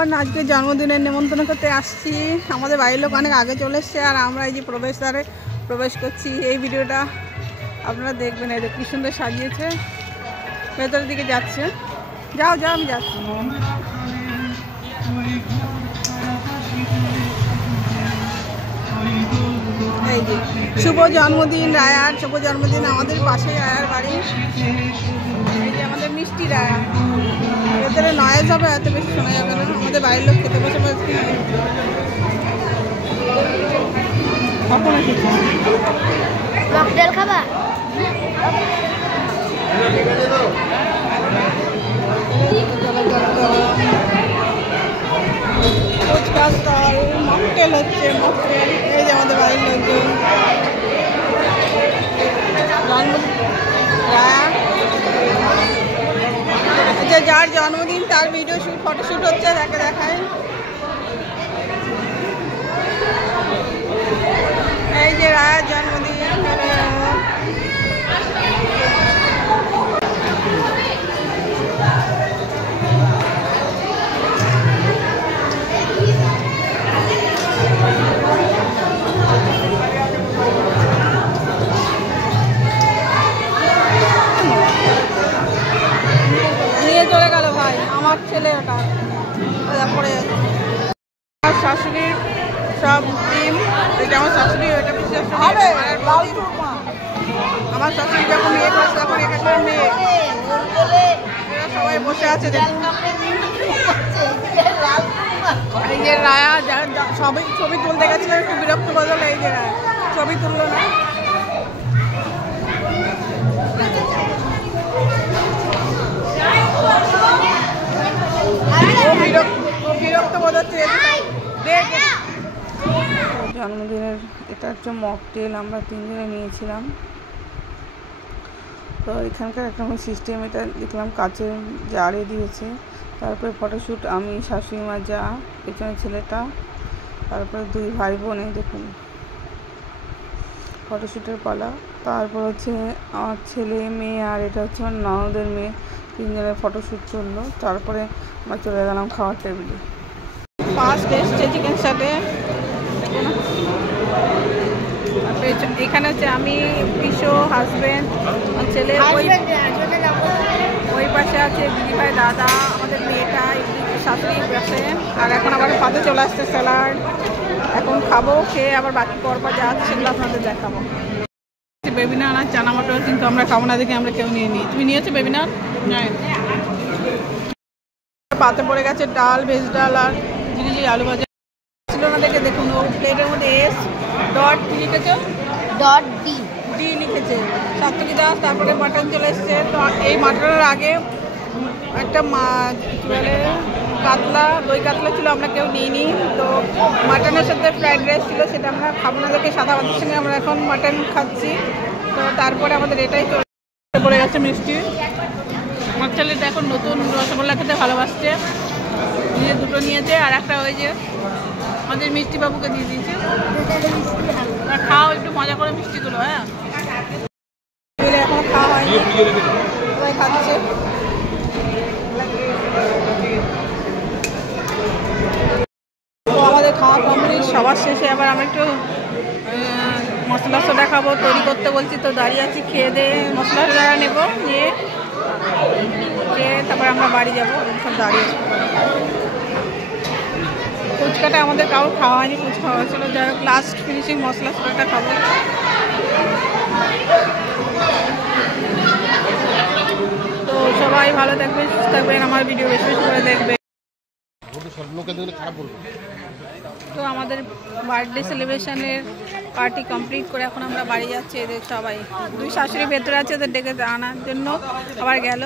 এখন আজকে জন্মদিনের নেমন্তন্ন করতে আসছি। আমাদের বাড়ির লোক অনেক আগে চলে এসছে আর আমরা এই যে প্রবেশদ্বারে প্রবেশ করছি। এই ভিডিওটা আপনারা দেখবেন। এই কি সুন্দর সাজিয়েছে, ভেতরের দিকে যাচ্ছে। যাও যাও, আমি যাচ্ছি। এই যে শুভ জন্মদিন রায়ার, শুভ জন্মদিন। আমাদের পাশে রায়ার বাড়ি। এই যে আমাদের মিষ্টি রায়া। ভেতরে নয়েজ হবে, এত বেশি শোনা যাবে না। আমাদের বাড়ির লোক খেতে বসে বসে কখন এসেছে? মকটেল খাবা? ফুচকা স্টল, মকটেল হচ্ছে, মকটেল। এই যে আমাদের বাড়ির লোকজন। যার জন্মদিন তার ভিডিও শুট, ফটোশুট হচ্ছে, তাকে দেখায়। এই যে রায়ার জন্মদিন। নিয়ে চলে গেল ভাই আমার ছেলে। ওটা পড়ে যাচ্ছে। আমার শাশুড়ির সব টিম। এটা আমার শাশুড়ি, ওটা বিশ্বাস আমার শাশুড়ি যখন মেয়ে করছে তখন এখানকার মেয়ে সবাই বসে আছে। এই যে রায়া সবাই ছবি তুলতে গেছিল, একটু বিরক্ত বদল। এই যে রায়া ছবি তুললো না। বিরক্ত বোধ হচ্ছে। জন্মদিনের এটা হচ্ছে মকটেল, আমরা 3 জনে নিয়েছিলাম। তো এখানকার একটা সিস্টেম, এটা দেখলাম কাচের জারে দিয়েছে। তারপরে ফটোশ্যুট, আমি, শাশুড়ি মা, যা, পেছনে ছেলেটা, তারপরে 2 ভাই বোনে। দেখুন ফটোশ্যুটের পালা। তারপর হচ্ছে আমার ছেলে, মেয়ে, আর এটা হচ্ছে আমার ননদের মেয়ে। 3 জনের ফটোশ্যুট চললো। তারপরে আমরা চলে গেলাম খাওয়ার টেবিলে। ফার্স্ট এসছে চিকেন সাথে। এখানে হচ্ছে আমি, পিসো, হাজবেন্ড, ছেলে। ওই পাশে আছে দিদিভাই, দাদা, আমাদের মেয়েটা, শাশুড়ি পাশে। আর এখন আবার পাতে চলে আসছে স্যালাড। এখন খাবো, খেয়ে আবার বাকি পর্ব যা আছে সেগুলো আপনাদের দেখাবো। বেবিনান আর চানা মটর কিন্তু আমরা খাবো না, দেখে আমরা কেউ নিয়ে নিই। তুমি নিয়েছো বেবিনান? পাতে পড়ে গেছে ডাল, ভেজ ডাল আর ঝিরিঝিরি আলু ভাজা ছিল না দেখে। দেখুন ও প্লেটের মধ্যে এস ডট লিখেছে, ডট ডি ডি লিখেছে, সাতটি দাস। তারপরে মাটন চলে এসছে। তো এই মাটনের আগে একটা কী বলে কাতলা, দই কাতলা ছিল, আমরা কেউ নিইনি। তো মাটনের সাথে ফ্রাইড রাইস ছিল, সেটা আমরা খাবো না দেখে সাদা ভাতের সঙ্গে আমরা এখন মাটন খাচ্ছি। তো তারপরে আমাদের এটাই চলে পড়ে গেছে মিষ্টি। আমার ছেলেটা এখন নতুন রসগোল্লা খেতে ভালোবাসছে, নিজে 2টো নিয়েছে। আর একটা ওই যে আমাদের মিষ্টি বাবুকে দিয়ে দিয়েছে। খাও, একটু মজা করে মিষ্টিগুলো। হ্যাঁ, এখন খাওয়া হয়নি, সবাই খাচ্ছে। তো আমাদের খাওয়া কমপ্লিট। সবার শেষে আবার আমরা একটু মশলা সোডা খাবো, তৈরি করতে বলছি। তো দাঁড়িয়ে আছি, খেয়ে দিয়ে মশলা সোডা নেবো, নিয়ে খেয়ে তারপরে আমরা বাড়ি যাবো। সব দাঁড়িয়ে ফুচকাটা আমাদের কারোর খাওয়া হয়নি, ফুচকা হয়েছিল। যাই হোক, লাস্ট ফিনিশিং মশলা সোডাটা খাবো। তো সবাই ভালো থাকবেন, সুস্থ থাকবেন, আমার ভিডিও বেশি বেশি করে দেখবেন। তো আমাদের বার্থডে সেলিব্রেশনের পার্টি কমপ্লিট করে এখন আমরা বাড়ি যাচ্ছি। এদের সবাই 2 শাশুড়ি ভেতরে আছে, ওদের ডেকে আনার জন্য আবার গেল।